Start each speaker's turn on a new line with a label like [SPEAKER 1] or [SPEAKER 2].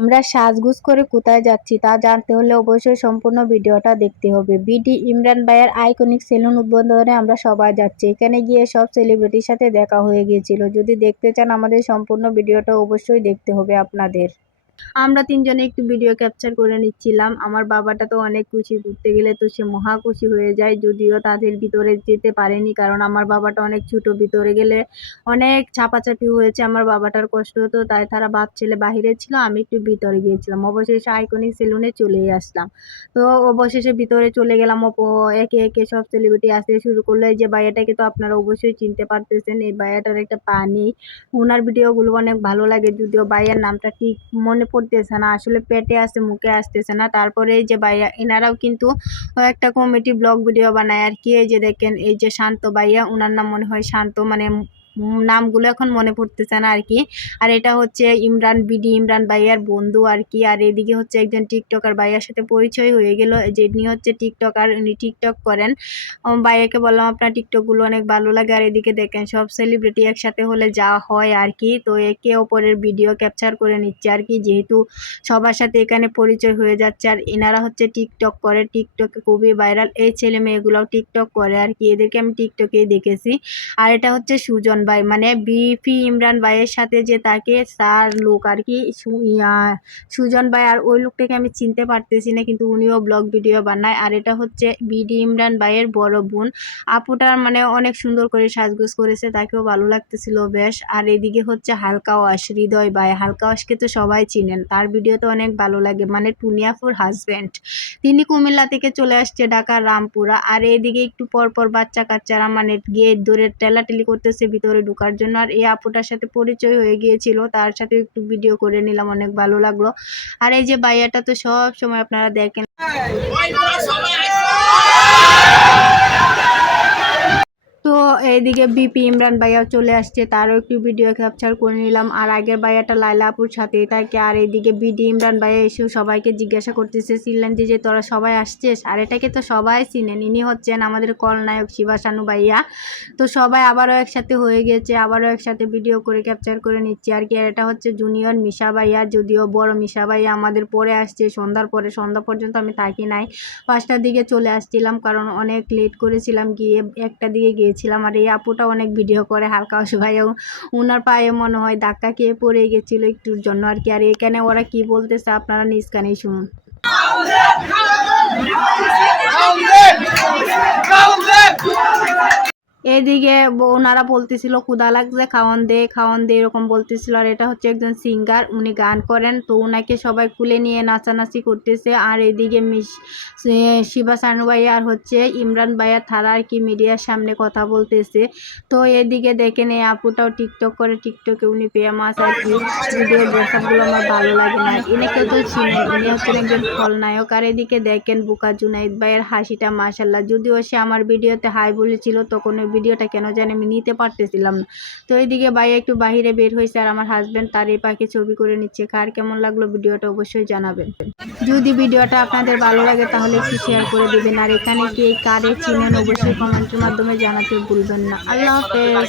[SPEAKER 1] আমরা সাজগুজ করে কোথায় যাচ্ছি তা জানতে হলে অবশ্যই সম্পূর্ণ ভিডিওটা দেখতে হবে। বিডি ইমরান ভাইয়ের আইকনিক সেলুন উদ্বোধনে আমরা সবাই যাচ্ছি। এখানে গিয়ে সব সেলিব্রিটির সাথে দেখা হয়ে গিয়েছিল। যদি দেখতে চান আমাদের সম্পূর্ণ ভিডিওটা অবশ্যই দেখতে হবে আপনাদের। আমরা তিনজনে একটু ভিডিও ক্যাপচার করে নিচ্ছিলাম। আমার বাবাটা তো অনেক খুশি, ঘুরতে গেলে তো সে মহা খুশি হয়ে যায়, যদিও তাদের ভিতরে যেতে পারেনি, কারণ আমার বাবাটা অনেক ছোট, ভিতরে গেলে অনেক চাপাচাপি হয়েছে, আমার বাবাটার কষ্ট হতো, তাই তারা বাপ ছেলে বাহিরে ছিল, আমি একটু ভিতরে গিয়েছিলাম। অবশেষে আইকনিক সেলুনে চলেই আসলাম। তো অবশেষে ভিতরে চলে গেলাম একে একে সব সেলিব্রিটি আসতে শুরু করল। এই যে ভাইয়াটাকে তো আপনারা অবশ্যই চিনতে পারতেছেন, এই ভাইয়াটার একটা পানি। ওনার ভিডিওগুলো অনেক ভালো লাগে, যদিও ভাইয়ার নামটা ঠিক মনে পড়তেছে না, আসলে পেটে আসছে মুখে আসতেছে না। তারপরে এই যে ভাইয়া, এনারাও কিন্তু একটা কমেডি ব্লগ ভিডিও বানায় আর কি। এই যে দেখেন, এই যে শান্ত ভাইয়া ওনার নাম মনে হয় শান্ত মানে নামগুলো এখন মনে পড়তেছে না আর কি। আর এটা হচ্ছে ইমরান বিডি, ইমরান ভাইয়ার বন্ধু আর কি। আর এদিকে হচ্ছে একজন টিকটকার ভাইয়ার সাথে পরিচয় হয়ে গেল। যে ইনি হচ্ছে টিকটকার উনি টিকটক করেন। ভাইয়াকে বললাম, আপনার টিকটকগুলো অনেক ভালো লাগে। আর এদিকে দেখেন, সব সেলিব্রিটি একসাথে হলে যা হয় আর কি। তো একে অপরের ভিডিও ক্যাপচার করে নিচ্ছে আর কি। যেহেতু সবার সাথে এখানে পরিচয় হয়ে যাচ্ছে, আর এনারা হচ্ছে টিকটক করে। টিকটকে খুবই ভাইরাল এই ছেলে মেয়েগুলোও টিকটক করে আর কি। এদেরকে আমি টিকটকেই দেখেছি। আর এটা হচ্ছে সুজন ভাই মানে বিপি ইমরান ভাইয়ের সাথে যে তাকে তার লোক আর কি সুজন ভাই আর ওই লোকটাকে আমি চিনতে পারতেছি না, কিন্তু উনিও ব্লগ ভিডিও বানায়। আর এটা হচ্ছে বিডি ইমরান ভাইয়ের বড় বোন। আপুটার মানে অনেক সুন্দর করে সাজগোজ করেছে, তাকেও ভালো লাগতেছিল বেশ। আর এদিকে হচ্ছে হালকা ওয়াশ, হৃদয় ভাই। হালকা ওয়াশকে তো সবাই চিনেন, তার ভিডিও তো অনেক ভালো লাগে। মানে টুনিয়াফুর হাজব্যান্ড তিনি কুমিল্লা থেকে চলে আসছে ঢাকার রামপুরা। আর এদিকে একটু পর পর বাচ্চা কাচ্চারা মানে গেট ধরে টেলাটেলি করতেছে, ভিতরে ঢোকার জন্য। আর এই আপুটার সাথে পরিচয় হয়ে গিয়েছিল, তার সাথে একটু ভিডিও করে নিলাম, অনেক ভালো লাগল। আর এই যে বাইয়াটা তো সব সময় আপনারা দেখেন। তো এইদিকে বিপি ইমরান ভাইয়াও চলে আসছে, তারও একটু ভিডিও ক্যাপচার করে নিলাম। আর আগের ভাইয়াটা লাইলা আপুর সাথেই থাকে। আর এইদিকে বিডি ইমরান ভাইয়া এসেও সবাইকে জিজ্ঞাসা করতেছে চিনলেন যে তোরা সবাই আসছিস? আর এটাকে তো সবাই চিনেন, ইনি হচ্ছেন আমাদের কলনায়ক শিবাসানু ভাইয়া। তো সবাই আবারও একসাথে হয়ে গেছে, আবারও একসাথে ভিডিও করে ক্যাপচার করে নিচ্ছি। আর কি, আর এটা হচ্ছে জুনিয়র মিশা ভাইয়া, যদিও বড় মিশা ভাইয়া আমাদের পরে আসছে, সন্ধ্যার পরে, সন্ধ্যা পর্যন্ত আমি থাকি নাই। পাঁচটার দিকে চলে আসছিলাম, কারণ অনেক লেট করেছিলাম, গিয়ে একটা দিকে গিয়েছিলাম। আর এই আপুটা অনেক ভিডিও করে হালকা অসুভাইও ওনার পায়ে মনে হয় ধাক্কা খেয়ে পড়ে গেছিল একটুর জন্য আর কি আর এখানে ওরা কি বলতেছে আপনারা নিজ কানেই শুনুন এদিকে ওনারা বলতেছিল ক্ষুদা লাগছে, খাওয়ান দে খাওয়ান দে, এরকম বলতেছিল। আর এটা হচ্ছে একজন সিঙ্গার, উনি গান করেন। তো ওনাকে সবাই কুলে নিয়ে নাচানাচি করতেছে। আর এদিকে মিস শিবা সানু ভাই আর হচ্ছে ইমরান ভাইয়া থারা আর কি মিডিয়ার সামনে কথা বলতেছে। তো এদিকে দেখেন, এই আপুটাও টিকটক করে, টিকটকে উনি ফেমাস আর কি। ভিডিও ড্রেসআপগুলো আমার ভালো লাগে না। এনেকেও তো চিনেন উনি হচ্ছেন একজন খলনায়ক। আর এদিকে দেখেন, বুকা জুনাইদ ভাইয়ের হাসিটা মাসাল্লাহ যদিও সে আমার ভিডিওতে হাই বলেছিল, তখন ওই ভিডিওটা কেন জানি আমি নিতে পারতেছিলাম না। তো এইদিকে বাইরে একটু বাহিরে বের হয়েছে আর আমার হাজব্যান্ড তার এই পাখি ছবি করে নিচ্ছে। কার কেমন লাগল ভিডিওটা অবশ্যই জানাবেন। যদি ভিডিওটা আপনাদের ভালো লাগে তাহলে একটু শেয়ার করে দেবেন। আর এখানে কে কারে চিনেন অবশ্যই কমেন্টের মাধ্যমে জানাতে ভুলবেন না। আল্লাহ হাফেজ।